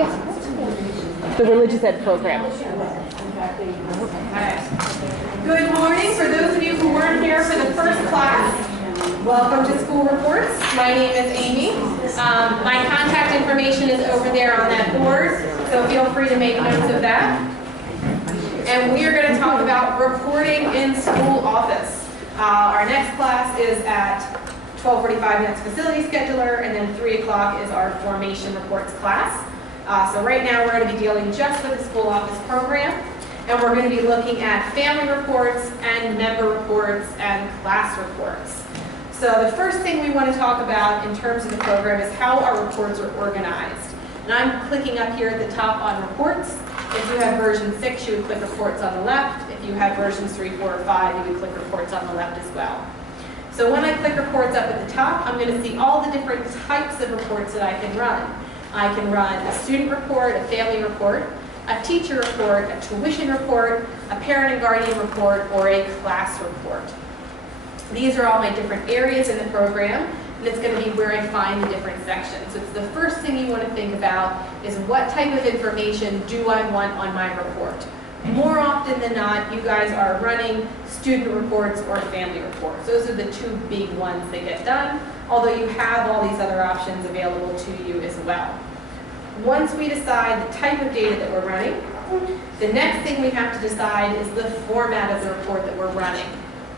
Yes. The religious ed program. Good morning. For those of you who weren't here for the first class, welcome to School Reports. My name is Amy. My contact information is over there on that board, so feel free to make notes of that. And we are going to talk about reporting in school office. Our next class is at 12:45 minutes facility scheduler, and then 3 o'clock is our formation reports class. So right now we're going to be dealing just with the school office program, and we're going to be looking at family reports and member reports and class reports. So the first thing we want to talk about in terms of the program is how our reports are organized. And I'm clicking up here at the top on reports. If you have version 6, you would click reports on the left. If you have versions 3, 4, or 5, you would click reports on the left as well. So when I click reports up at the top, I'm going to see all the different types of reports that I can run. I can run a student report, a family report, a teacher report, a tuition report, a parent and guardian report, or a class report. These are all my different areas in the program, and it's going to be where I find the different sections. So it's the first thing you want to think about is what type of information do I want on my report? More often than not, you guys are running student reports or family reports. Those are the two big ones that get done, although you have all these other options available to you as well. Once we decide the type of data that we're running, the next thing we have to decide is the format of the report that we're running.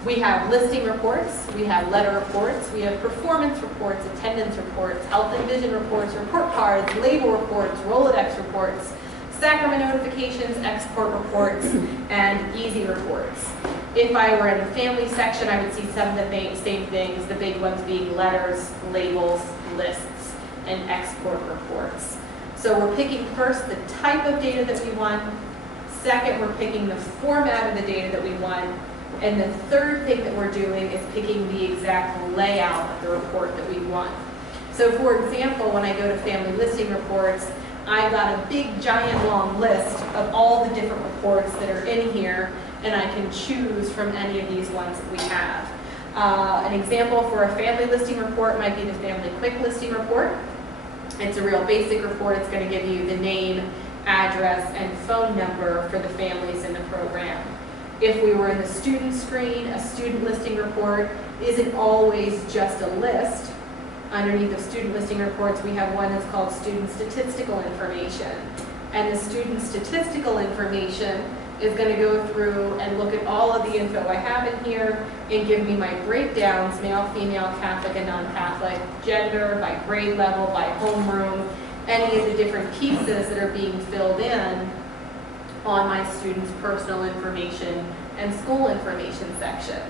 We have listing reports, we have letter reports, we have performance reports, attendance reports, health and vision reports, report cards, label reports, Rolodex reports, sacrament notifications, export reports, and easy reports. If I were in the family section, I would see some of the same things, the big ones being letters, labels, lists, and export reports. So we're picking first the type of data that we want. Second, we're picking the format of the data that we want. And the third thing that we're doing is picking the exact layout of the report that we want. So for example, when I go to family listing reports, I've got a big, giant, long list of all the different reports that are in here, and I can choose from any of these ones that we have. An example for a family listing report might be the Family Quick Listing Report. It's a real basic report. It's going to give you the name, address, and phone number for the families in the program. If we were in the student screen, a student listing report isn't always just a list. Underneath the student listing reports, we have one that's called student statistical information. And the student statistical information is going to go through and look at all of the info I have in here and give me my breakdowns, male, female, Catholic, and non-Catholic, gender, by grade level, by homeroom, any of the different pieces that are being filled in on my students' personal information and school information section.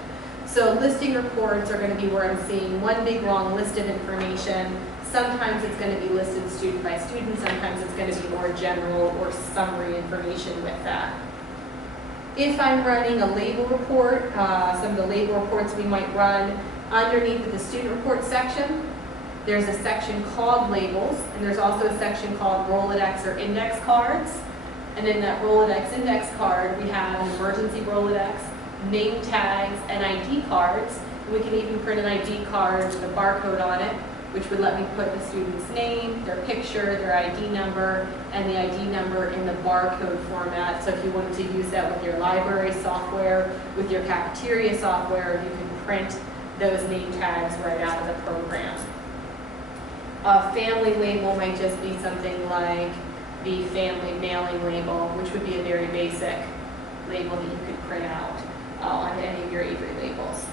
So listing reports are going to be where I'm seeing one big long list of information. Sometimes it's going to be listed student by student, sometimes it's going to be more general or summary information with that. If I'm running a label report, some of the label reports we might run underneath the student report section, there's a section called labels, and there's also a section called Rolodex or index cards. And in that Rolodex index card, we have an emergency Rolodex, name tags, and ID cards. We can even print an ID card with a barcode on it, which would let me put the student's name, their picture, their ID number, and the ID number in the barcode format. So if you wanted to use that with your library software, with your cafeteria software, you can print those name tags right out of the program. A family label might just be something like the family mailing label, which would be a very basic label that you could print out on any of your Avery labels.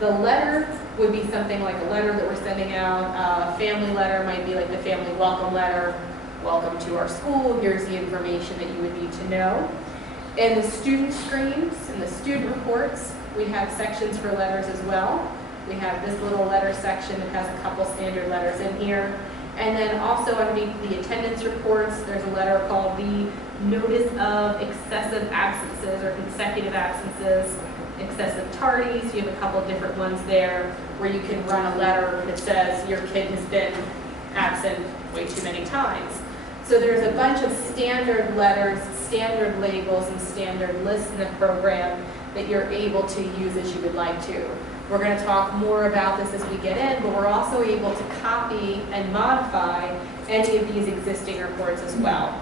The letter would be something like a letter that we're sending out. A family letter might be like the family welcome letter. Welcome to our school. Here's the information that you would need to know. In the student screens, in the student reports, we have sections for letters as well. We have this little letter section that has a couple standard letters in here. And then also underneath the attendance reports, there's a letter called the Notice of Excessive Absences or Consecutive Absences, Excessive Tardies. You have a couple of different ones there where you can run a letter that says your kid has been absent way too many times. So there's a bunch of standard letters, standard labels, and standard lists in the program that you're able to use as you would like to. We're going to talk more about this as we get in, but we're also able to copy and modify any of these existing reports as well.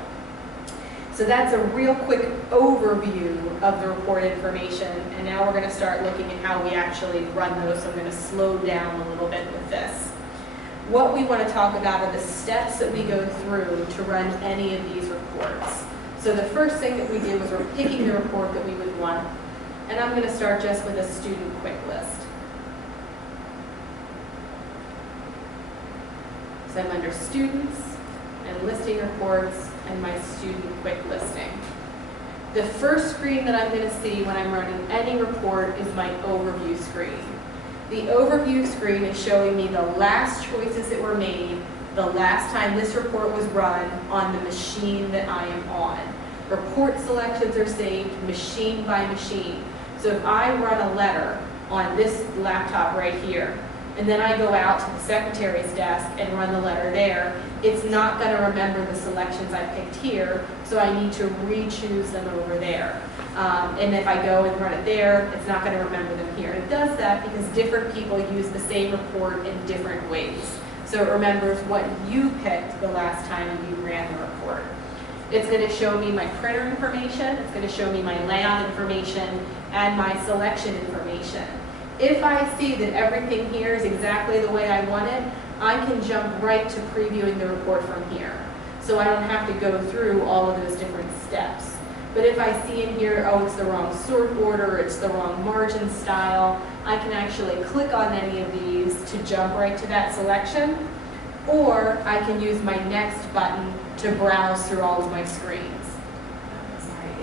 So that's a real quick overview of the report information, and now we're going to start looking at how we actually run those. So I'm going to slow down a little bit with this. What we want to talk about are the steps that we go through to run any of these reports. So the first thing that we do is we're picking the report that we would want, and I'm going to start just with a student quick list. So I'm under students and listing reports and my student quick listing. The first screen that I'm going to see when I'm running any report is my overview screen. The overview screen is showing me the last choices that were made the last time this report was run on the machine that I am on. Report selections are saved machine by machine. So if I run a letter on this laptop right here, and then I go out to the secretary's desk and run the letter there, it's not going to remember the selections I picked here, so I need to re-choose them over there. And if I go and run it there, it's not going to remember them here. It does that because different people use the same report in different ways. So it remembers what you picked the last time you ran the report. It's going to show me my printer information, it's going to show me my layout information, and my selection information. If I see that everything here is exactly the way I want it, I can jump right to previewing the report from here. So I don't have to go through all of those different steps. But if I see in here, oh, it's the wrong sort order, it's the wrong margin style, I can actually click on any of these to jump right to that selection, or I can use my next button to browse through all of my screens.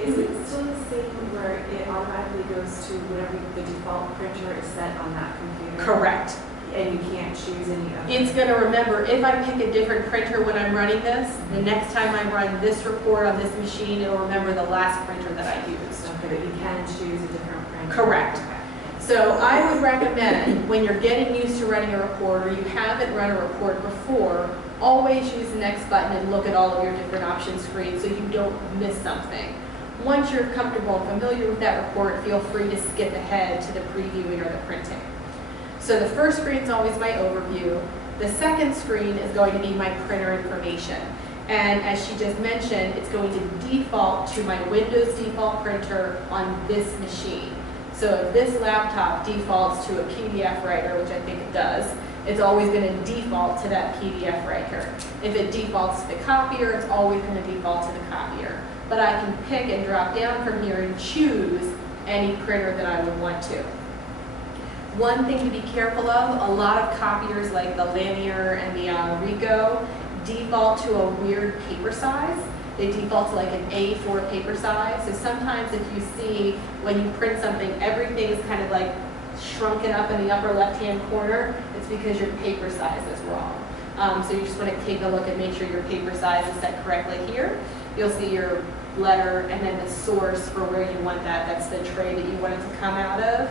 Is it still the same where it automatically goes to whatever the default printer is set on that computer? Correct. And you can't choose any other? It's going to remember, if I pick a different printer when I'm running this, the next time I run this report on this machine, it'll remember the last printer that I used. Okay, but you can choose a different printer? Correct. Okay. So I would recommend, when you're getting used to running a report or you haven't run a report before, always use the next button and look at all of your different option screens so you don't miss something. Once you're comfortable and familiar with that report, feel free to skip ahead to the previewing or the printing. So the first screen is always my overview. The second screen is going to be my printer information. And as she just mentioned, it's going to default to my Windows default printer on this machine. So if this laptop defaults to a PDF writer, which I think it does, it's always going to default to that PDF writer. If it defaults to the copier, it's always going to default to the copier. But I can pick and drop down from here and choose any printer that I would want to. One thing to be careful of, a lot of copiers like the Lanier and the Ricoh default to a weird paper size. They default to like an A4 paper size. So sometimes if you see when you print something, everything is kind of like shrunken up in the upper left-hand corner, it's because your paper size is wrong. So you just want to take a look and make sure your paper size is set correctly here. You'll see your letter and then the source for where you want that. That's the tray that you want it to come out of.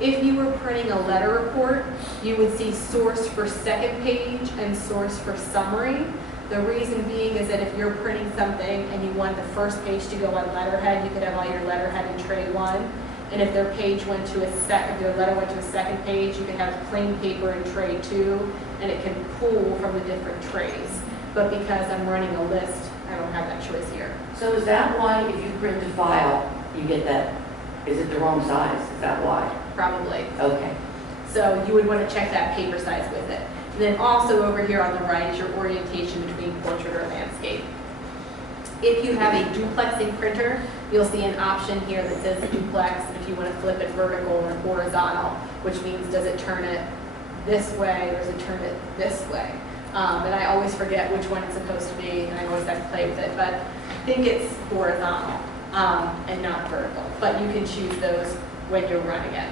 If you were printing a letter report, you would see source for second page and source for summary. The reason being is that if you're printing something and you want the first page to go on letterhead, you could have all your letterhead in tray 1. And if their page went to a second, their letter went to a second page, you can have plain paper in tray 2, and it can pull from the different trays. But because I'm running a list, I don't have that choice here. So is that why if you print a file, you get that, is it the wrong size? Is that why? Probably. Okay. So you would want to check that paper size with it. And then also over here on the right is your orientation between portrait or landscape. If you have a duplexing printer, you'll see an option here that says duplex, and if you want to flip it vertical or horizontal, which means does it turn it this way or does it turn it this way? And I always forget which one it's supposed to be, and I always have to play with it, but I think it's horizontal and not vertical. But you can choose those when you're running it.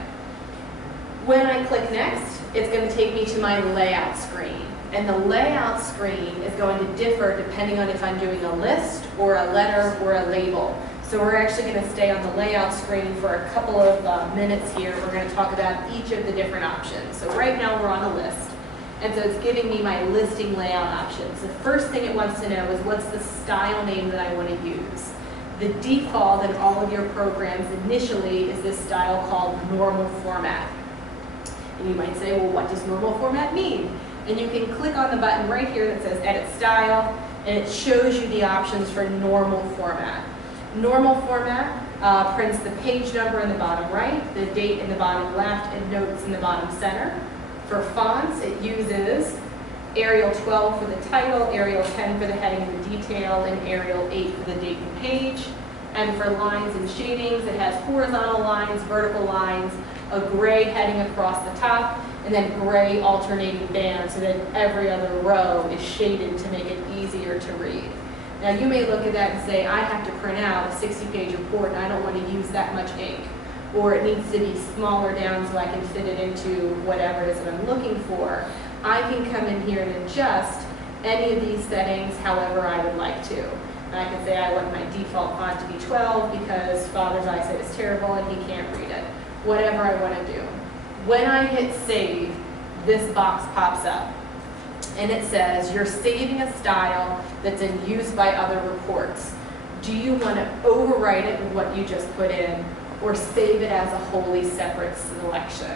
When I click next, it's going to take me to my layout screen. And the layout screen is going to differ depending on if I'm doing a list or a letter or a label. So we're actually going to stay on the layout screen for a couple of minutes here. We're going to talk about each of the different options. So right now we're on a list. And so it's giving me my listing layout options. The first thing it wants to know is what's the style name that I want to use. The default in all of your programs initially is this style called normal format. And you might say, well, what does normal format mean? And you can click on the button right here that says Edit Style, and it shows you the options for normal format. Normal format prints the page number in the bottom right, the date in the bottom left, and notes in the bottom center. For fonts, it uses Arial 12 for the title, Arial 10 for the heading and the detail, and Arial 8 for the date and page. And for lines and shadings, it has horizontal lines, vertical lines, a gray heading across the top, and then gray alternating bands so that every other row is shaded to make it easier to read. Now you may look at that and say, I have to print out a 60-page report and I don't want to use that much ink. Or it needs to be smaller down so I can fit it into whatever it is that I'm looking for. I can come in here and adjust any of these settings however I would like to. And I can say I want my default font to be 12 because Father's eyesight is terrible and he can't read it. Whatever I want to do. When I hit save, this box pops up. And it says, you're saving a style that's in use by other reports. Do you want to overwrite it with what you just put in, or save it as a wholly separate selection?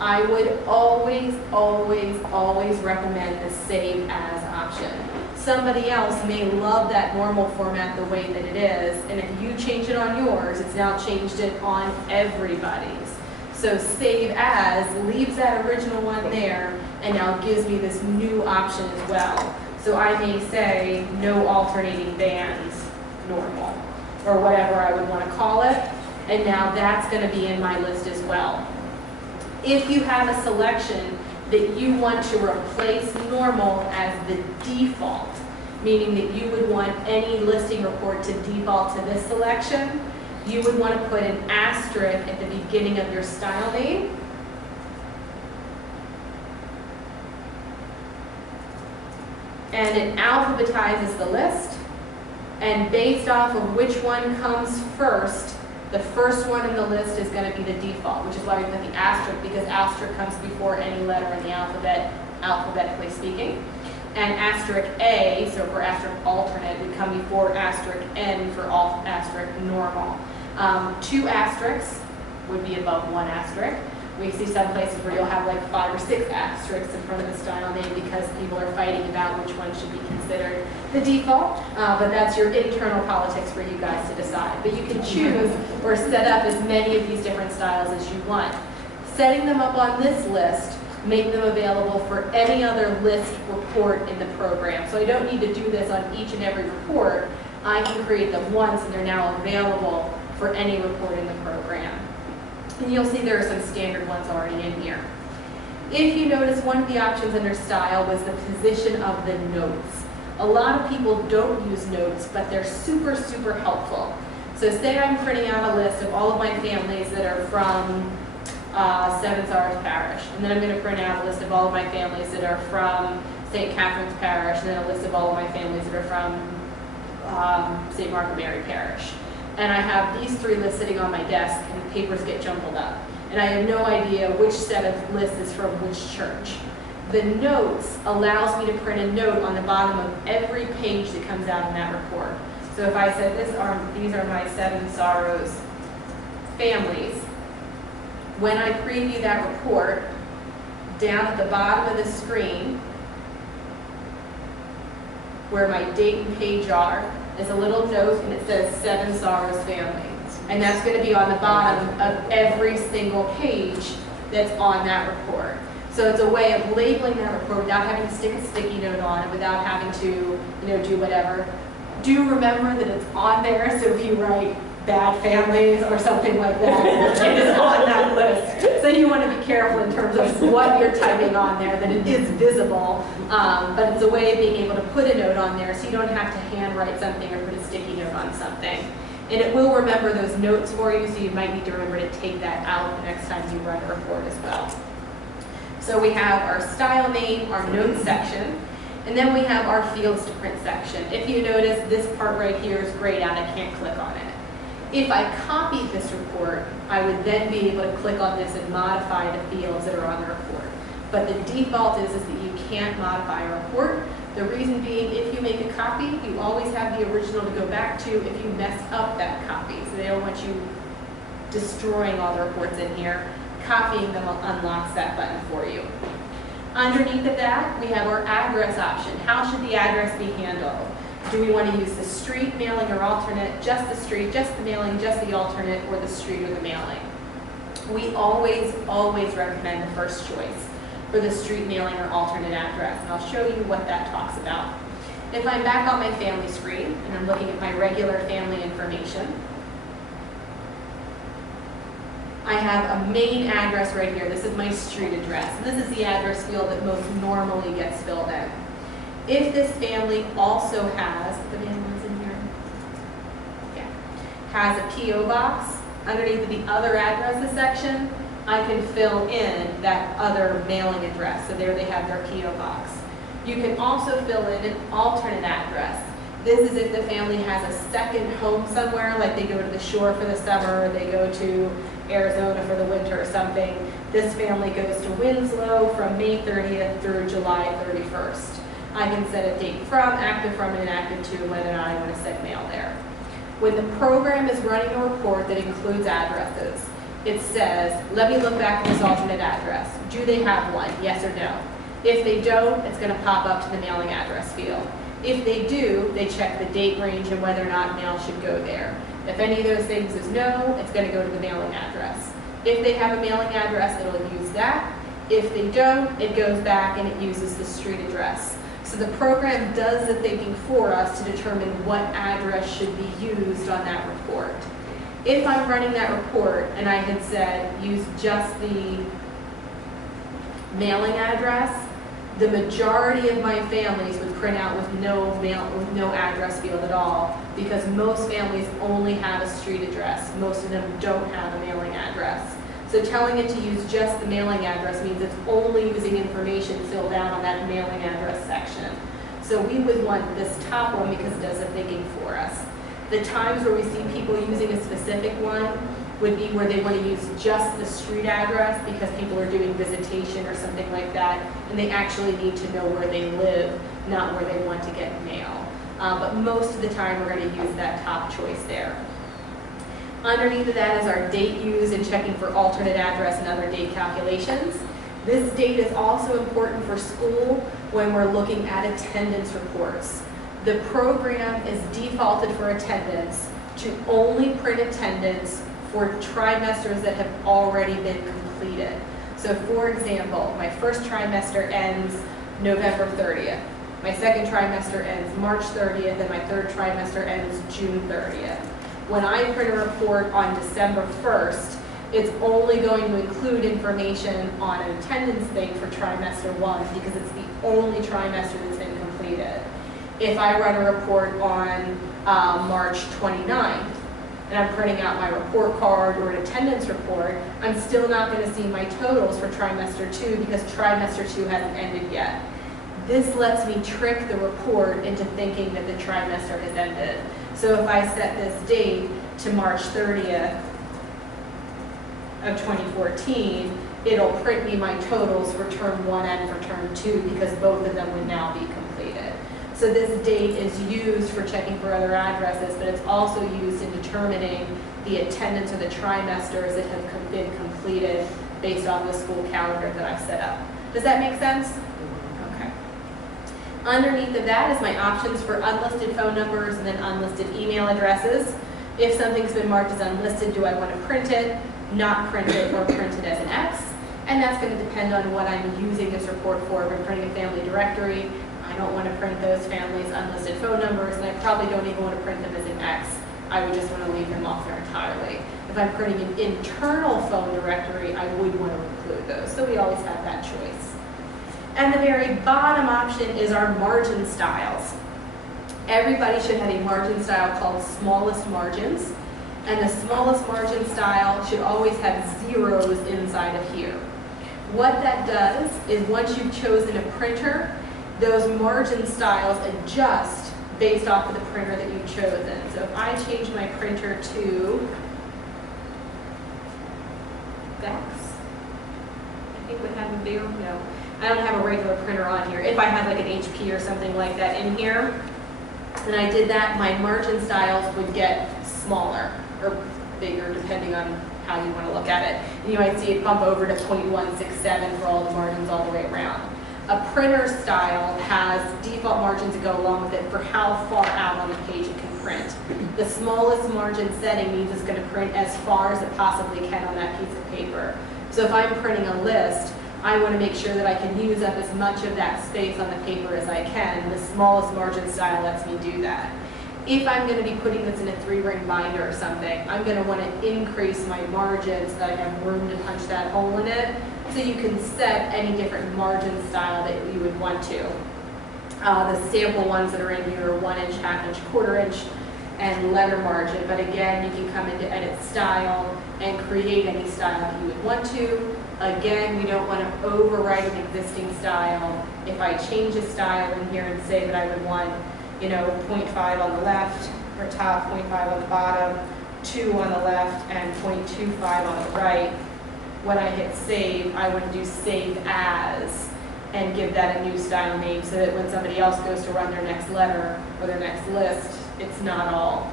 I would always, always, always recommend the save as option. Somebody else may love that normal format the way that it is, and if you change it on yours, it's now changed it on everybody's. So save as leaves that original one there, and now gives me this new option as well. So I may say no alternating bands, normal, or whatever I would want to call it, and now that's going to be in my list as well. If you have a selection that you want to replace normal as the default, meaning that you would want any listing report to default to this selection, you would want to put an asterisk at the beginning of your style name. And it alphabetizes the list, and based off of which one comes first, the first one in the list is going to be the default, which is why we put the asterisk, because asterisk comes before any letter in the alphabet, alphabetically speaking. And asterisk A, so for asterisk alternate, would come before asterisk N for asterisk normal. 2 asterisks would be above 1 asterisk. We see some places where you'll have like 5 or 6 asterisks in front of the style name because people are fighting about which one should be considered the default, but that's your internal politics for you guys to decide. But you can choose or set up as many of these different styles as you want. Setting them up on this list make them available for any other list report in the program. So I don't need to do this on each and every report. I can create them once and they're now available for any report in the program. And you'll see there are some standard ones already in here. If you notice, one of the options under style was the position of the notes. A lot of people don't use notes, but they're super, super helpful. So say I'm printing out a list of all of my families that are from Seven Sorrows Parish, and then I'm going to print out a list of all of my families that are from St. Catherine's Parish, and then a list of all of my families that are from St. Martha Mary Parish. And I have these 3 lists sitting on my desk, and the papers get jumbled up. And I have no idea which set of lists is from which church. The notes allows me to print a note on the bottom of every page that comes out in that report. So if I said these are my Seven Sorrows families, when I preview that report, down at the bottom of the screen, where my date and page are, is a little note and it says Seven Sorrows family. And that's going to be on the bottom of every single page that's on that report. So it's a way of labeling that report without having to stick a sticky note on it, without having to, do whatever. Do remember that it's on there, so if you write bad families or something like that, it is on that list. So you want to be careful in terms of what you're typing on there, that it is visible, but it's a way of being able to put a note on there so you don't have to handwrite something or put a sticky note on something. And it will remember those notes for you, so you might need to remember to take that out the next time you run a report as well. So we have our style name, our notes section, and then we have our fields to print section. If you notice, this part right here is grayed out. I can't click on it. If I copied this report, I would then be able to click on this and modify the fields that are on the report. But the default is that you can't modify a report The reason being, if you make a copy, you always have the original to go back to if you mess up that copy. So they don't want you destroying all the reports in here. Copying them unlocks that button for you. Underneath of that, we have our address option. How should the address be handled? Do we want to use the street, mailing, or alternate, just the street, just the mailing, just the alternate, or the street or the mailing? We always recommend the first choice for the street, mailing, or alternate address, and I'll show you what that talks about. If I'm back on my family screen, and I'm looking at my regular family information, I have a main address right here. This is my street address, and this is the address field that most normally gets filled in. If this family also has, the mailman's in here, yeah, has a P.O. box underneath the other addresses section, I can fill in that other mailing address. So there they have their P.O. box. You can also fill in an alternate address. This is if the family has a second home somewhere, like they go to the shore for the summer, or they go to Arizona for the winter or something. This family goes to Winslow from May 30th through July 31st. I can set a date from, active from, and inactive to, whether or not I want to send mail there. When the program is running a report that includes addresses, it says, let me look back at this alternate address. Do they have one? Yes or no? If they don't, it's going to pop up to the mailing address field. If they do, they check the date range and whether or not mail should go there. If any of those things is no, it's going to go to the mailing address. If they have a mailing address, it'll use that. If they don't, it goes back and it uses the street address. So the program does the thinking for us to determine what address should be used on that report. If I'm running that report and I had said use just the mailing address, the majority of my families would print out with no address field at all, because most families only have a street address. Most of them don't have a mailing address. So telling it to use just the mailing address means it's only using information filled out on that mailing address section. So we would want this top one because it does the thinking for us. The times where we see people using a specific one would be where they want to use just the street address because people are doing visitation or something like that, and they actually need to know where they live, not where they want to get mail. But most of the time we're going to use that top choice there. Underneath of that is our date used and checking for alternate address and other date calculations. This date is also important for school when we're looking at attendance reports. The program is defaulted for attendance to only print attendance for trimesters that have already been completed. So for example, my first trimester ends November 30th. My second trimester ends March 30th, and my third trimester ends June 30th. When I print a report on December 1st, it's only going to include information on an attendance thing for trimester 1 because it's the only trimester that's been completed. If I run a report on March 29th, and I'm printing out my report card or an attendance report, I'm still not going to see my totals for trimester 2 because trimester 2 hasn't ended yet. This lets me trick the report into thinking that the trimester has ended. So if I set this date to March 30th of 2014, it'll print me my totals for term 1 and for term 2 because both of them would now be completed. So this date is used for checking for other addresses, but it's also used in determining the attendance of the trimesters that have been completed based on the school calendar that I've set up. Does that make sense? Okay. Underneath of that is my options for unlisted phone numbers and then unlisted email addresses. If something's been marked as unlisted, do I want to print it, not print it, or print it as an X? And that's going to depend on what I'm using this report for. If I'm printing a family directory, I don't want to print those families' unlisted phone numbers, and I probably don't even want to print them as an X. I would just want to leave them off there entirely. If I'm printing an internal phone directory, I would want to include those. So we always have that choice. And the very bottom option is our margin styles. Everybody should have a margin style called smallest margins, and the smallest margin style should always have zeros inside of here. What that does is once you've chosen a printer, those margin styles adjust based off of the printer that you've chosen. So if I change my printer to Vex, I think would have a there, no. I don't have a regular printer on here. If I had like an HP or something like that in here, and I did that, my margin styles would get smaller or bigger depending on how you want to look at it. And you might see it bump over to 0.167 for all the margins all the way around. A printer style has default margins that go along with it for how far out on the page it can print. The smallest margin setting means it's going to print as far as it possibly can on that piece of paper. So if I'm printing a list, I want to make sure that I can use up as much of that space on the paper as I can. The smallest margin style lets me do that. If I'm going to be putting this in a 3-ring binder or something, I'm going to want to increase my margins so that I have room to punch that hole in it. So you can set any different margin style that you would want to. The sample ones that are in here are 1 inch, 1/2 inch, 1/4 inch, and letter margin. But again, you can come into edit style and create any style that you would want to. Again, we don't want to overwrite an existing style. If I change a style in here and say that I would want, 0.5 on the left or top, 0.5 on the bottom, 2 on the left, and 0.25 on the right, when I hit save, I would do save as and give that a new style name so that when somebody else goes to run their next letter or their next list, it's not all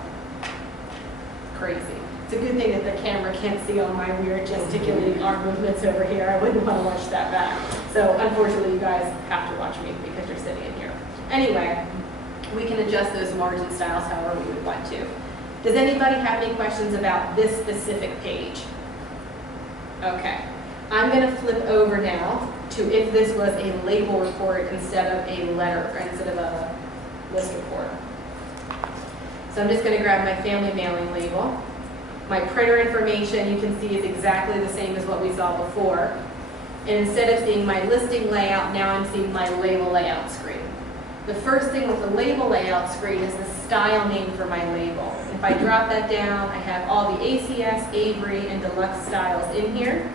crazy. It's a good thing that the camera can't see all my weird gesticulating arm movements over here. I wouldn't want to watch that back. So unfortunately, you guys have to watch me because you're sitting in here. Anyway, we can adjust those margin styles however we would want to. Does anybody have any questions about this specific page? Okay, I'm going to flip over now to if this was a label report instead of a letter, or instead of a list report. So I'm just going to grab my family mailing label. My printer information, you can see, is exactly the same as what we saw before. And instead of seeing my listing layout, now I'm seeing my label layout screen. The first thing with the label layout screen is the style name for my label. If I drop that down, I have all the ACS, Avery, and Deluxe styles in here.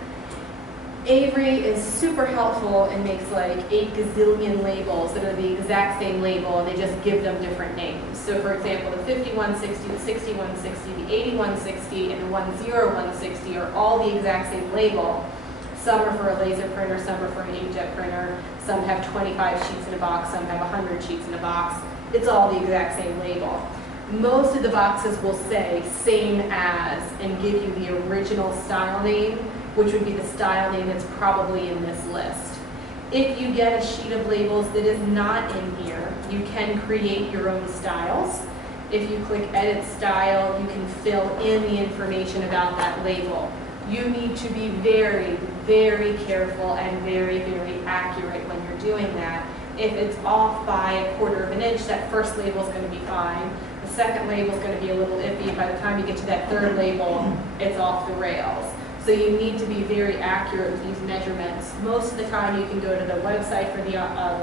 Avery is super helpful and makes like 8 gazillion labels that are the exact same label, and they just give them different names. So for example, the 5160, the 6160, the 8160, and the 10160 are all the exact same label. Some are for a laser printer, some are for an inkjet printer, some have 25 sheets in a box, some have 100 sheets in a box. It's all the exact same label. Most of the boxes will say same as and give you the original style name, which would be the style name that's probably in this list. If you get a sheet of labels that is not in here, you can create your own styles. If you click edit style, you can fill in the information about that label. You need to be very, very careful and very, very accurate when you're doing that. If it's off by 1/4 of an inch, that first label is going to be fine. The second label is going to be a little iffy. By the time you get to that third label, it's off the rails. So you need to be very accurate with these measurements. Most of the time you can go to the website for the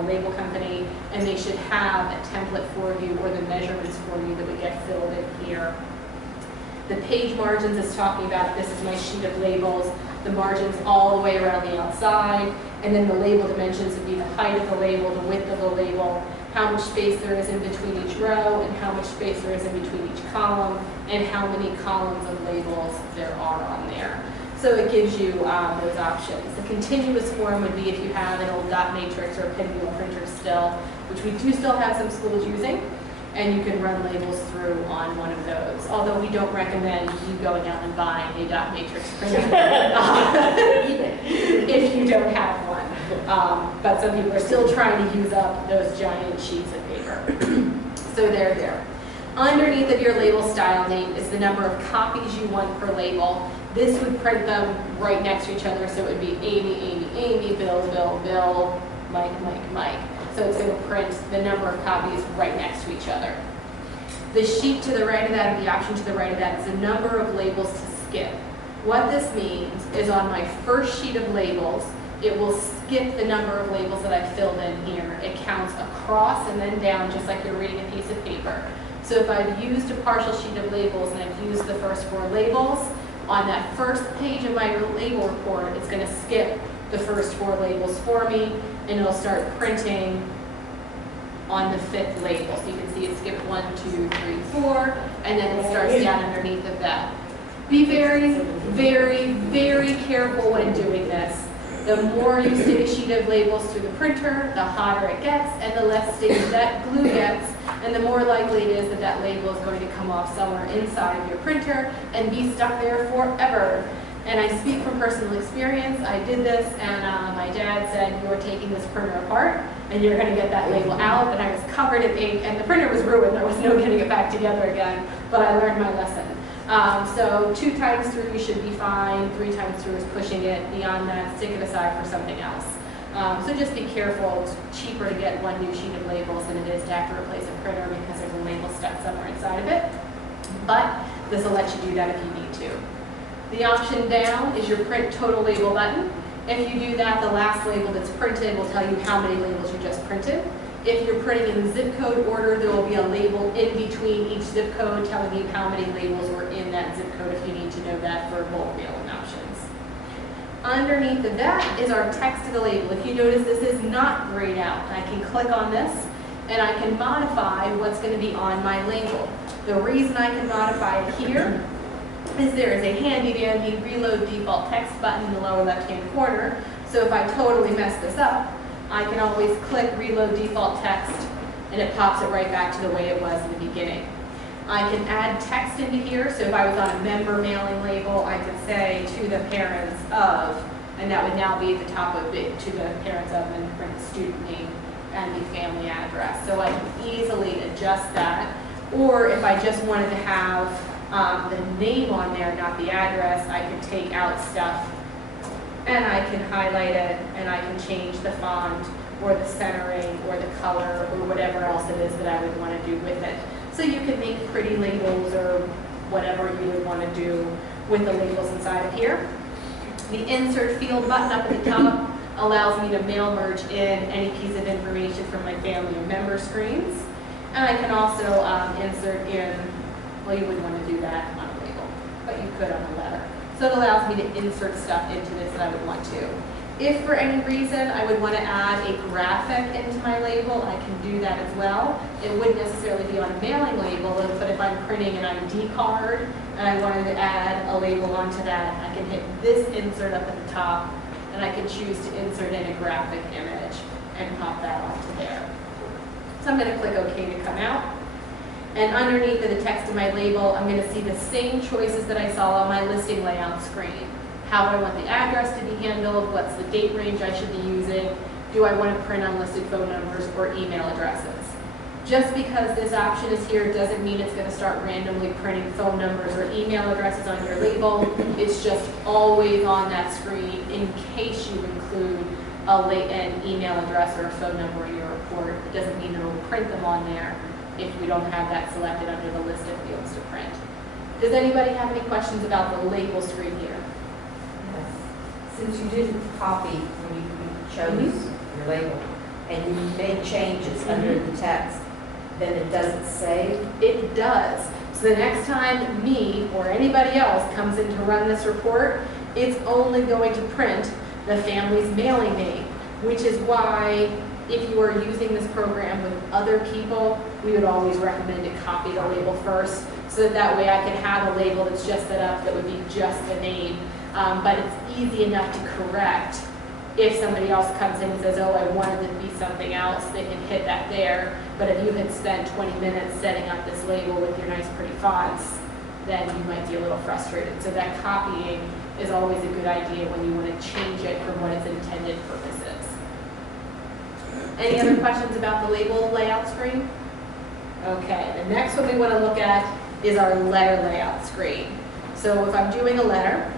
label company and they should have a template for you or the measurements for you that would get filled in here. The page margins is talking about, this is my sheet of labels, the margins all the way around the outside, and then the label dimensions would be the height of the label, the width of the label, how much space there is in between each row, and how much space there is in between each column, and how many columns of labels there are on there. So it gives you those options. The continuous form would be if you have an old dot matrix or a pinwheel printer still, which we do still have some schools using, and you can run labels through on one of those. Although we don't recommend you going out and buying a dot matrix printer if you don't have one. But some people are still trying to use up those giant sheets of paper. So they're there. Underneath of your label style name is the number of copies you want per label. This would print them right next to each other, so it would be Amy, Amy, Amy, Bill, Bill, Bill, Mike, Mike, Mike. So it's going to print the number of copies right next to each other. The sheet to the right of that, or the option to the right of that, is the number of labels to skip. What this means is on my first sheet of labels, it will skip the number of labels that I filled in here. It counts across and then down, just like you're reading a piece of paper. So if I've used a partial sheet of labels and I've used the first 4 labels, on that first page of my label report, it's going to skip the first 4 labels for me, and it'll start printing on the 5th label. So you can see it skipped 1, 2, 3, 4, and then it starts down underneath of that. Be very, very, very careful when doing this. The more you stick a sheet of labels through the printer, the hotter it gets and the less sticky that glue gets, and the more likely it is that that label is going to come off somewhere inside of your printer and be stuck there forever. And I speak from personal experience. I did this, and my dad said, "You're taking this printer apart and you're going to get that label out," and I was covered in ink and the printer was ruined. There was no getting it back together again, but I learned my lesson. So 2 times through you should be fine, 3 times through is pushing it. Beyond that, stick it aside for something else. So just be careful. It's cheaper to get 1 new sheet of labels than it is to have to replace a printer because there's a label stuck somewhere inside of it. But this will let you do that if you need to. The option down is your print total label button. If you do that, the last label that's printed will tell you how many labels you just printed. If you're printing in zip code order, there will be a label in between each zip code telling you how many labels were in that zip code if you need to know that for bulk mailing options. Underneath of that is our text of the label. If you notice, this is not grayed out. I can click on this and I can modify what's going to be on my label. The reason I can modify it here is there is a handy dandy reload default text button in the lower left hand corner. So if I totally mess this up, I can always click reload default text and it pops it right back to the way it was in the beginning. I can add text into here, so if I was on a member mailing label, I could say to the parents of, and that would now be at the top of it, to the parents of, and print the student name and the family address. So I can easily adjust that. Or if I just wanted to have the name on there, not the address, I could take out stuff and I can highlight it and I can change the font or the centering or the color or whatever else it is that I would want to do with it. So you could make pretty labels or whatever you would want to do with the labels inside of here. The insert field button up at the top allows me to mail merge in any piece of information from my family or member screens. And I can also insert in, well, you wouldn't want to do that on a label, but you could on a letter. So it allows me to insert stuff into this that I would want to. If for any reason I would want to add a graphic into my label, I can do that as well. It wouldn't necessarily be on a mailing label, but if I'm printing an ID card and I wanted to add a label onto that, I can hit this insert up at the top and I can choose to insert in a graphic image and pop that onto there. So I'm going to click OK to come out. And underneath the text of my label, I'm going to see the same choices that I saw on my listing layout screen. How do I want the address to be handled? What's the date range I should be using? Do I want to print unlisted phone numbers or email addresses? Just because this option is here doesn't mean it's going to start randomly printing phone numbers or email addresses on your label. It's just always on that screen in case you include an email address or a phone number in your report. It doesn't mean it will print them on there if we don't have that selected under the list of fields to print. Does anybody have any questions about the label screen here? Yes. Since you didn't copy when you chose your label and you made changes under the text, then it doesn't save? It does. So the next time me or anybody else comes in to run this report, it's only going to print the family's mailing name, which is why if you are using this program with other people, we would always recommend to copy the label first, so that way I can have a label that's just set up that would be just the name. But it's easy enough to correct. If somebody else comes in and says, oh, I wanted it to be something else, they can hit that there. But if you had spent 20 minutes setting up this label with your nice pretty fonts, then you might be a little frustrated. So that copying is always a good idea when you want to change it from what its intended purpose is. Any other questions about the label layout screen? Okay, the next one we want to look at is our letter layout screen. So if I'm doing a letter,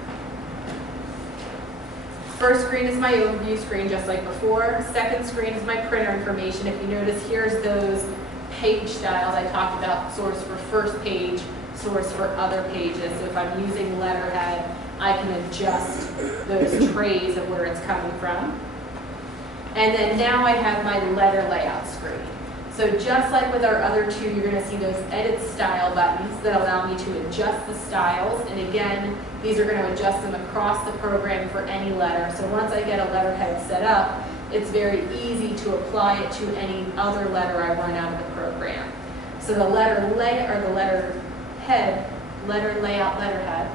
first screen is my overview screen just like before. Second screen is my printer information. If you notice, here's those page styles I talked about, source for first page, source for other pages. So if I'm using letterhead, I can adjust those trays of where it's coming from. And then now I have my letter layout screen. So just like with our other two, you're going to see those edit style buttons that allow me to adjust the styles. And again, these are going to adjust them across the program for any letter. So once I get a letterhead set up, it's very easy to apply it to any other letter I run out of the program. So the letter layout letterhead,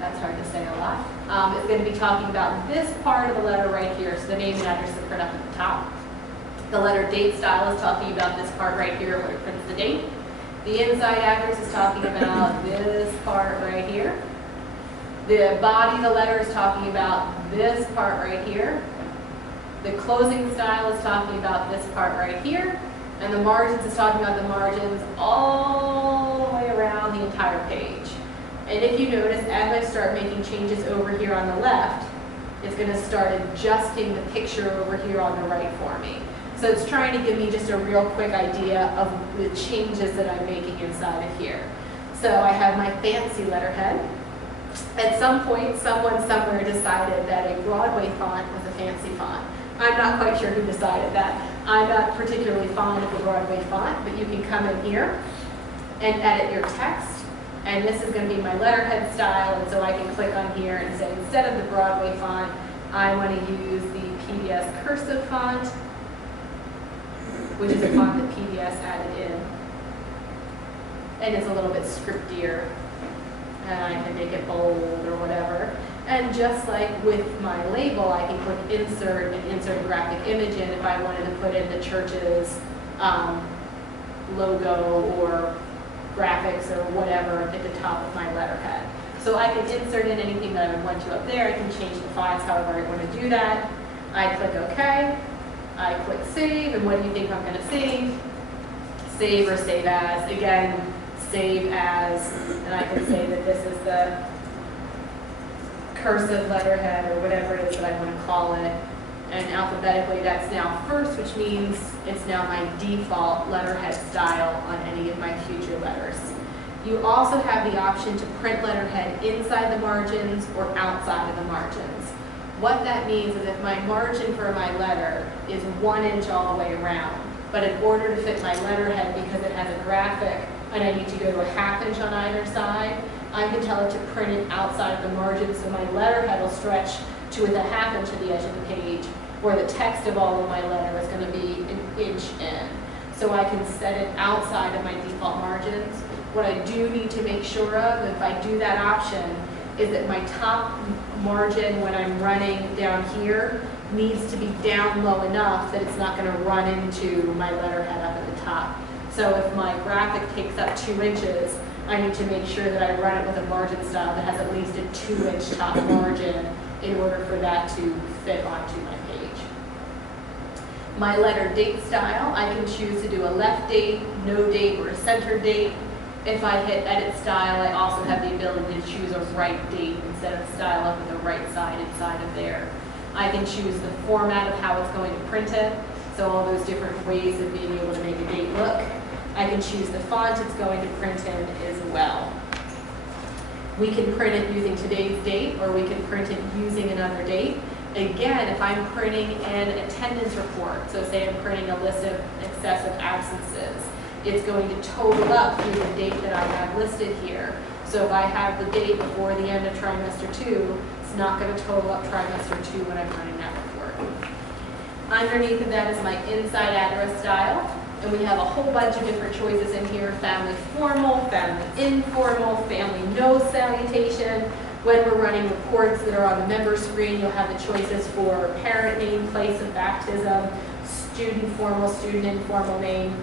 that's hard to say a lot. is going to be talking about this part of the letter right here. So the name and address is print up at the top. The letter date style is talking about this part right here where it prints the date. The inside address is talking about this part right here. The body of the letter is talking about this part right here. The closing style is talking about this part right here. And the margins is talking about the margins all the way around the entire page. And if you notice, as I start making changes over here on the left, it's going to start adjusting the picture over here on the right for me. So it's trying to give me just a real quick idea of the changes that I'm making inside of here. So I have my fancy letterhead. At some point, someone somewhere decided that a Broadway font was a fancy font. I'm not quite sure who decided that. I'm not particularly fond of the Broadway font, but you can come in here and edit your text. And this is going to be my letterhead style, and so I can click on here and say, instead of the Broadway font, I want to use the PBS cursive font, which is a font that PBS added in. And it's a little bit scriptier, and I can make it bold or whatever. And just like with my label, I can click insert and insert a graphic image in if I wanted to put in the church's logo or graphics or whatever at the top of my letterhead. So I can insert in anything that I would want to up there. I can change the fonts however I want to do that. I click OK. I click save, and what do you think I'm going to save? Save or save as. Again, save as, and I can say that this is the cursive letterhead or whatever it is that I want to call it. And alphabetically, that's now first, which means it's now my default letterhead style on any of my future letters. You also have the option to print letterhead inside the margins or outside of the margins. What that means is if my margin for my letter is 1 inch all the way around, but in order to fit my letterhead because it has a graphic and I need to go to a 1/2 inch on either side, I can tell it to print it outside of the margin so my letterhead will stretch to within a 1/2 inch of the edge of the page, where the text of all of my letter is going to be 1 inch in. So I can set it outside of my default margins. What I do need to make sure of, if I do that option, is that my top margin when I'm running down here needs to be down low enough that it's not going to run into my letterhead up at the top. So if my graphic takes up 2 inches, I need to make sure that I run it with a margin style that has at least a 2 inch top margin in order for that to fit onto my page. My letter date style, I can choose to do a left date, no date, or a center date. If I hit edit style, I also have the ability to choose a right date instead of style up with the right side inside of there. I can choose the format of how it's going to print it, so all those different ways of being able to make a date look. I can choose the font it's going to print in as well. We can print it using today's date, or we can print it using another date. Again, if I'm printing an attendance report, so say I'm printing a list of excessive absences, it's going to total up through the date that I have listed here. So if I have the date before the end of trimester 2, it's not going to total up trimester 2 when I'm running that report. Underneath of that is my inside address style. And we have a whole bunch of different choices in here: family formal, family informal, family no salutation. When we're running reports that are on the member screen, you'll have the choices for parent name, place of baptism, student formal, student informal name,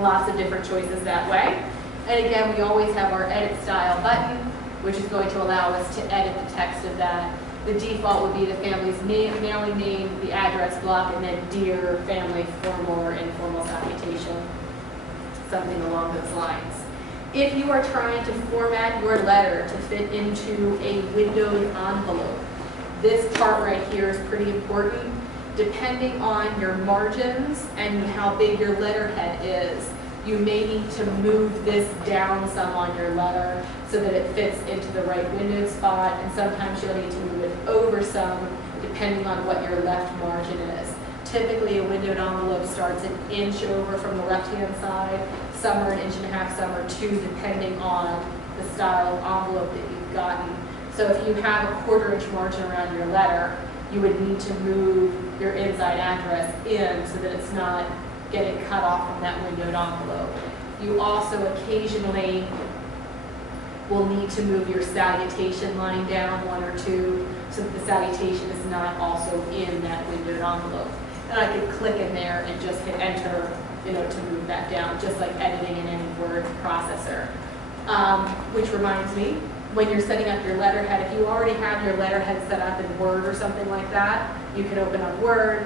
lots of different choices that way. And again, we always have our edit style button, which is going to allow us to edit the text of that. The default would be the family's name, mailing name, the address block, and then dear family formal or informal salutation, something along those lines. If you are trying to format your letter to fit into a windowed envelope, this part right here is pretty important. Depending on your margins and how big your letterhead is, you may need to move this down some on your letter so that it fits into the right windowed spot, and sometimes you'll need to move it over some depending on what your left margin is. Typically a windowed envelope starts an inch over from the left-hand side, some are 1.5 inches, some are 2, depending on the style of envelope that you've gotten. So if you have a 1/4 inch margin around your letter, you would need to move your inside address in so that it's not getting cut off from that windowed envelope. You also occasionally we'll need to move your salutation line down 1 or 2 so that the salutation is not also in that windowed envelope. And I could click in there and just hit enter, to move that down, just like editing in any word processor. Which reminds me, when you're setting up your letterhead, if you already have your letterhead set up in Word or something like that, you can open up Word,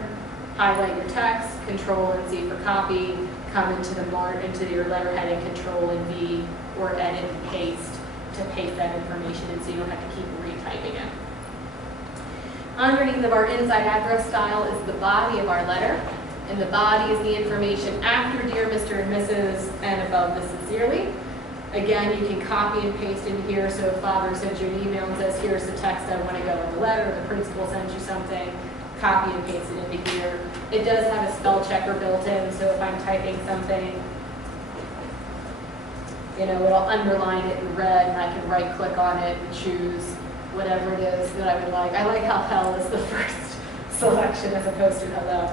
highlight your text, Control and Z for copy, come into your letterhead and Control and V, or edit and paste to paste that information in so you don't have to keep retyping it. Underneath of our inside address style is the body of our letter, and the body is the information after Dear Mr. and Mrs. and above the sincerely. Again, you can copy and paste in here, so if Father sends you an email and says, here's the text I want to go in the letter, the principal sends you something, copy and paste it into here. It does have a spell checker built in, so if I'm typing something, it'll underline it in red, and I can right click on it and choose whatever it is that I would like. I like how hell is the first selection as opposed to hello.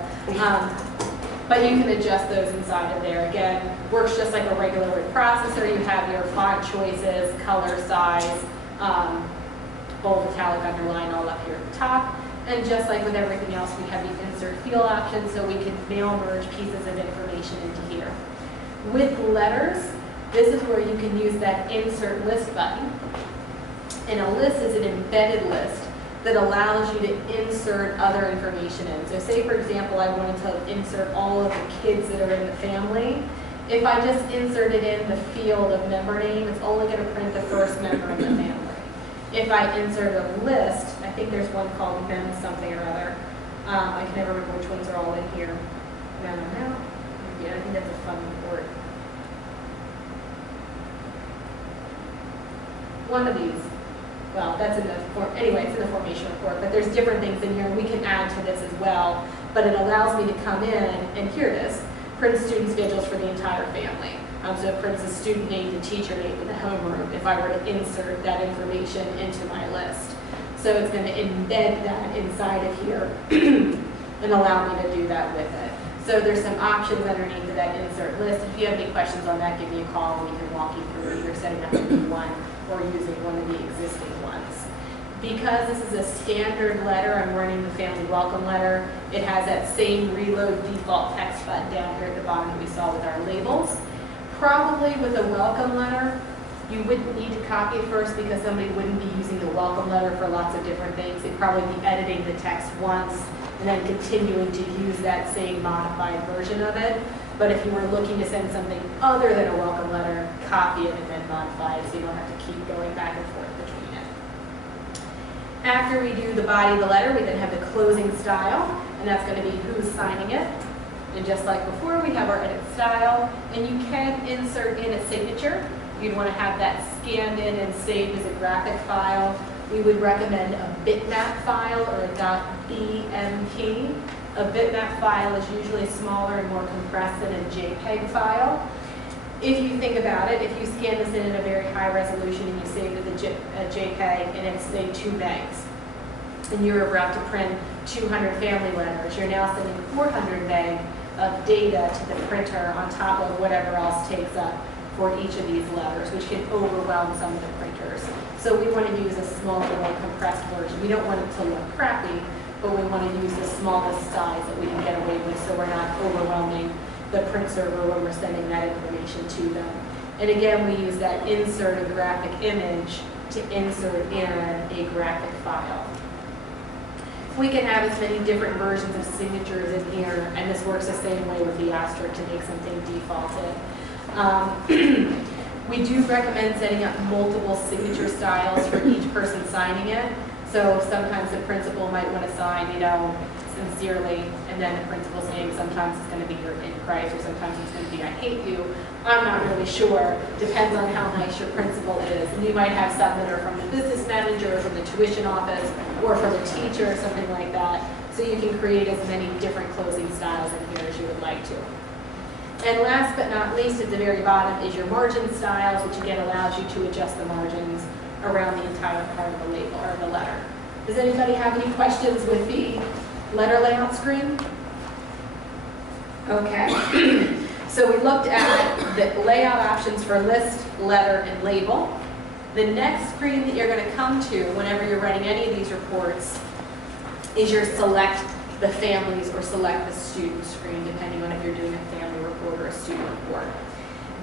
But you can adjust those inside of there. Again, works just like a regular word processor. You have your font choices, color, size, bold, italic, underline, all up here at the top. And just like with everything else, we have the insert field option, so we can mail merge pieces of information into here. With letters, this is where you can use that insert list button. And a list is an embedded list that allows you to insert other information in. So say, for example, I wanted to insert all of the kids that are in the family. If I just inserted in the field of member name, it's only going to print the first member in the family. If I insert a list, I think there's one called mem something or other. I can never remember which ones are all in here. No. Yeah, I think that's a fun word. One of these. Well, that's in the it's in the formation report, but there's different things in here, and we can add to this as well. But it allows me to come in and hear this, print student schedules for the entire family. So it prints the student name, the teacher name, and the homeroom if I were to insert that information into my list. So it's going to embed that inside of here and allow me to do that with it. So there's some options underneath of that insert list. If you have any questions on that, give me a call and we can walk you through either setting up a new one or using one of the existing ones. Because this is a standard letter, I'm running the family welcome letter. It has that same reload default text button down here at the bottom that we saw with our labels. Probably with a welcome letter, you wouldn't need to copy it first because somebody wouldn't be using the welcome letter for lots of different things. They'd probably be editing the text once and then continuing to use that same modified version of it. But if you were looking to send something other than a welcome letter, copy it and then modify it so you don't have to keep going back and forth between it. After we do the body of the letter, we then have the closing style, and that's going to be who's signing it. And just like before, we have our edit style, and you can insert in a signature. You'd want to have that scanned in and saved as a graphic file. We would recommend a bitmap file or a .bmp. A bitmap file is usually smaller and more compressed than a JPEG file. If you think about it, if you scan this in a very high resolution and you save it as a JPEG and it's, say, 2 megs, and you're about to print 200 family letters, you're now sending 400 meg of data to the printer on top of whatever else takes up for each of these letters, which can overwhelm some of the printers. So we want to use a smaller, more compressed version. We don't want it to look crappy, but we want to use the smallest size that we can get away with so we're not overwhelming the print server when we're sending that information to them. And again, we use that insert a graphic image to insert in a graphic file. We can have as many different versions of signatures in here, and this works the same way with the asterisk to make something defaulted. We do recommend setting up multiple signature styles for each person signing it. So sometimes the principal might want to sign, sincerely, and then the principal's name, sometimes it's going to be your in Christ, or sometimes it's going to be I hate you. I'm not really sure. Depends on how nice your principal is. And you might have some that are from the business manager, or from the tuition office, or from the teacher, or something like that. So you can create as many different closing styles in here as you would like to. And last but not least, at the very bottom is your margin styles, which again allows you to adjust the margins around the entire part of the label or the letter. Does anybody have any questions with the letter layout screen? Okay. So we looked at the layout options for list, letter, and label. The next screen that you're going to come to whenever you're running any of these reports is your select the families or select the student screen, depending on if you're doing a family report or a student report.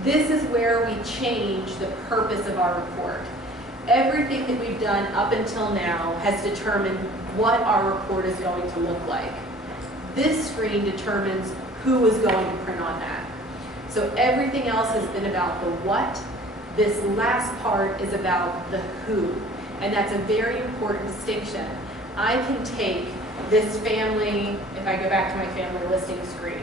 This is where we change the purpose of our report. Everything that we've done up until now has determined what our report is going to look like. This screen determines who is going to print on that. So everything else has been about the what. This last part is about the who. And that's a very important distinction. I can take this family, if I go back to my family listing screen,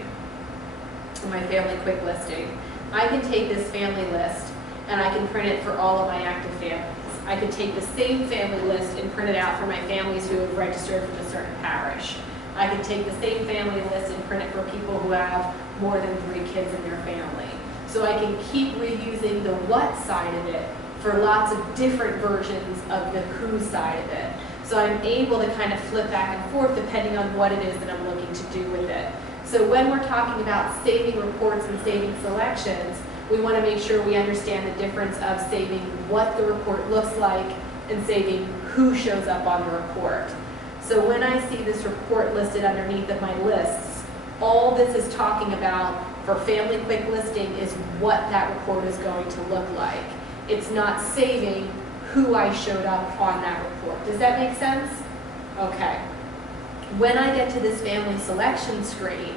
my family quick listing, I can take this family list and I can print it for all of my active families. I could take the same family list and print it out for my families who have registered from a certain parish. I could take the same family list and print it for people who have more than 3 kids in their family. So I can keep reusing the what side of it for lots of different versions of the who side of it. So I'm able to kind of flip back and forth depending on what it is that I'm looking to do with it. So when we're talking about saving reports and saving selections, we want to make sure we understand the difference of saving what the report looks like and saving who shows up on the report. So when I see this report listed underneath of my lists, all this is talking about for Family Quick Listing is what that report is going to look like. It's not saving who I showed up on that report. Does that make sense? Okay. When I get to this family selection screen,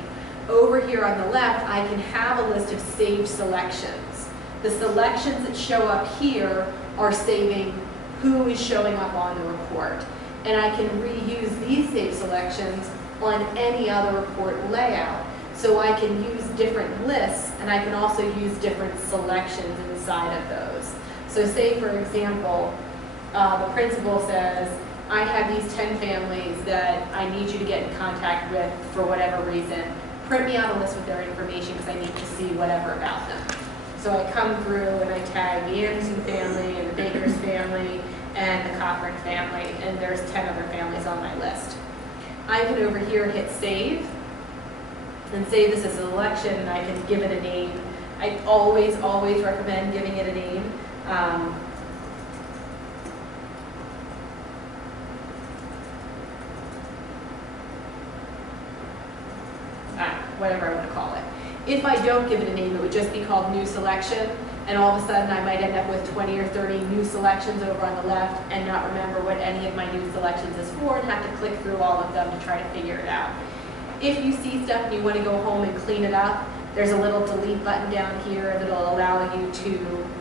over here on the left, I can have a list of saved selections. The selections that show up here are saving who is showing up on the report. And I can reuse these saved selections on any other report layout. So I can use different lists, and I can also use different selections inside of those. So say, for example, the principal says, I have these 10 families that I need you to get in contact with for whatever reason. Print me out a list with their information because I need to see whatever about them. So I come through and I tag the Anderson family and the Baker's family and the Cochran family, and there's 10 other families on my list. I can over here hit save and say this is an election, and I can give it a name. I always recommend giving it a name. Whatever I want to call it. If I don't give it a name, it would just be called new selection, and all of a sudden I might end up with 20 or 30 new selections over on the left and not remember what any of my new selections is for and have to click through all of them to try to figure it out. If you see stuff and you want to go home and clean it up, there's a little delete button down here that'll allow you to,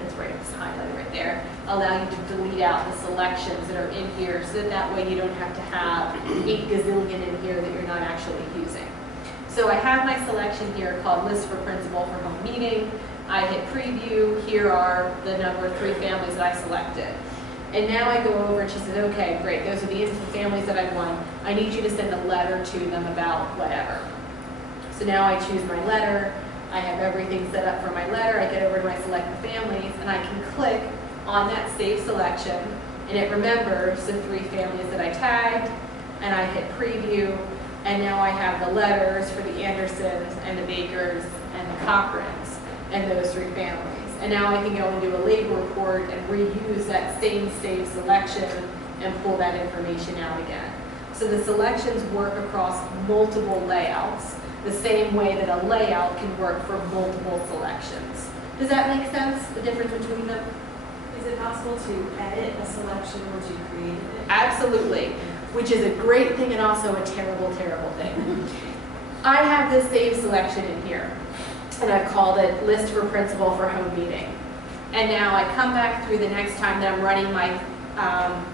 it's right, it's highlighted right there, allow you to delete out the selections that are in here so that way you don't have to have 8 gazillion in here that you're not actually using. So I have my selection here called List for Principal for Home Meeting. I hit preview. Here are the number of 3 families that I selected. And now I go over and she says, okay, great, those are the families that I want. I need you to send a letter to them about whatever. So now I choose my letter. I have everything set up for my letter. I get over to my select the families and I can click on that save selection and it remembers the 3 families that I tagged, and I hit preview. And now I have the letters for the Andersons and the Bakers and the Cochrans and those 3 families. And now I can go and do a labor report and reuse that same saved selection and pull that information out again. So the selections work across multiple layouts, the same way that a layout can work for multiple selections. Does that make sense, the difference between them? Is it possible to edit a selection once you created it? Absolutely. Which is a great thing and also a terrible, terrible thing. I have this save selection in here, and I've called it List for Principal for Home Meeting. And now I come back through the next time that I'm running my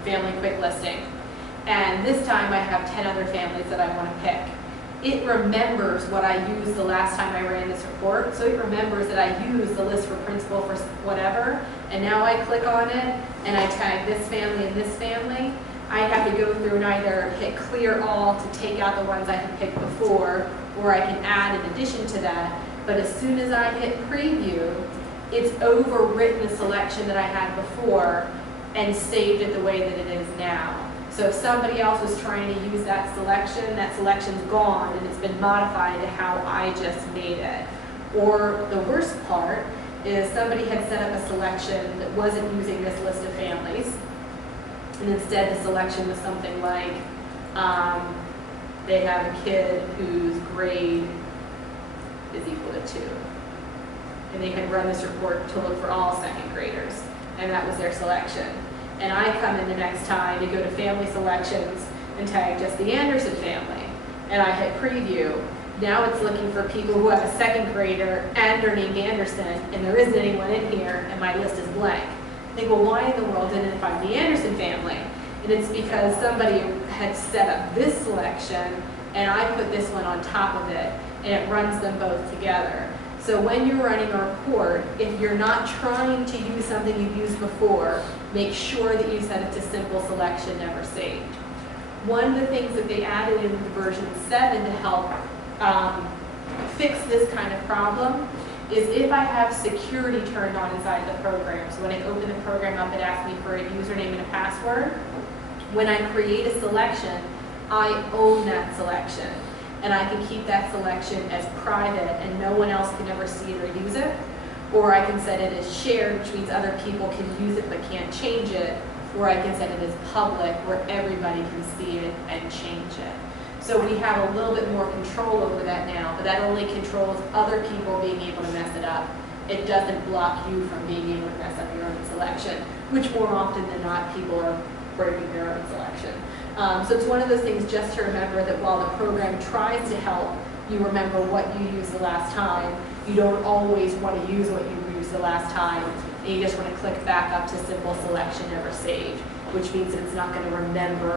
Family Quick Listing, and this time I have 10 other families that I want to pick. It remembers what I used the last time I ran this report, so it remembers that I used the List for Principal for whatever, and now I click on it, and I tag this family and this family. I have to go through and either hit clear all to take out the ones I had picked before, or I can add in addition to that. But as soon as I hit preview, it's overwritten the selection that I had before and saved it the way that it is now. So if somebody else was trying to use that selection's gone and it's been modified to how I just made it. Or the worst part is somebody had set up a selection that wasn't using this list of families. And instead the selection was something like, they have a kid whose grade is equal to 2. And they had run this report to look for all second graders. And that was their selection. And I come in the next time to go to family selections and tag just the Anderson family. And I hit preview. Now it's looking for people who have a second grader and are named Anderson, and there isn't anyone in here, and my list is blank. I think, well, why in the world didn't it find the Anderson family? And it's because somebody had set up this selection, and I put this one on top of it, and it runs them both together. So when you're running a report, if you're not trying to use something you've used before, make sure that you set it to simple selection, never saved. One of the things that they added in version 7 to help fix this kind of problem is if I have security turned on inside the program. So when I open the program up, it asks me for a username and a password. When I create a selection, I own that selection. And I can keep that selection as private and no one else can ever see it or use it. Or I can set it as shared, which means other people can use it but can't change it. Or I can set it as public, where everybody can see it and change it. So we have a little bit more control over that now, but that only controls other people being able to mess it up. It doesn't block you from being able to mess up your own selection, which more often than not, people are breaking their own selection. So it's one of those things just to remember that while the program tries to help you remember what you used the last time, you don't always want to use what you used the last time, and you just want to click back up to simple selection, never saved, which means that it's not going to remember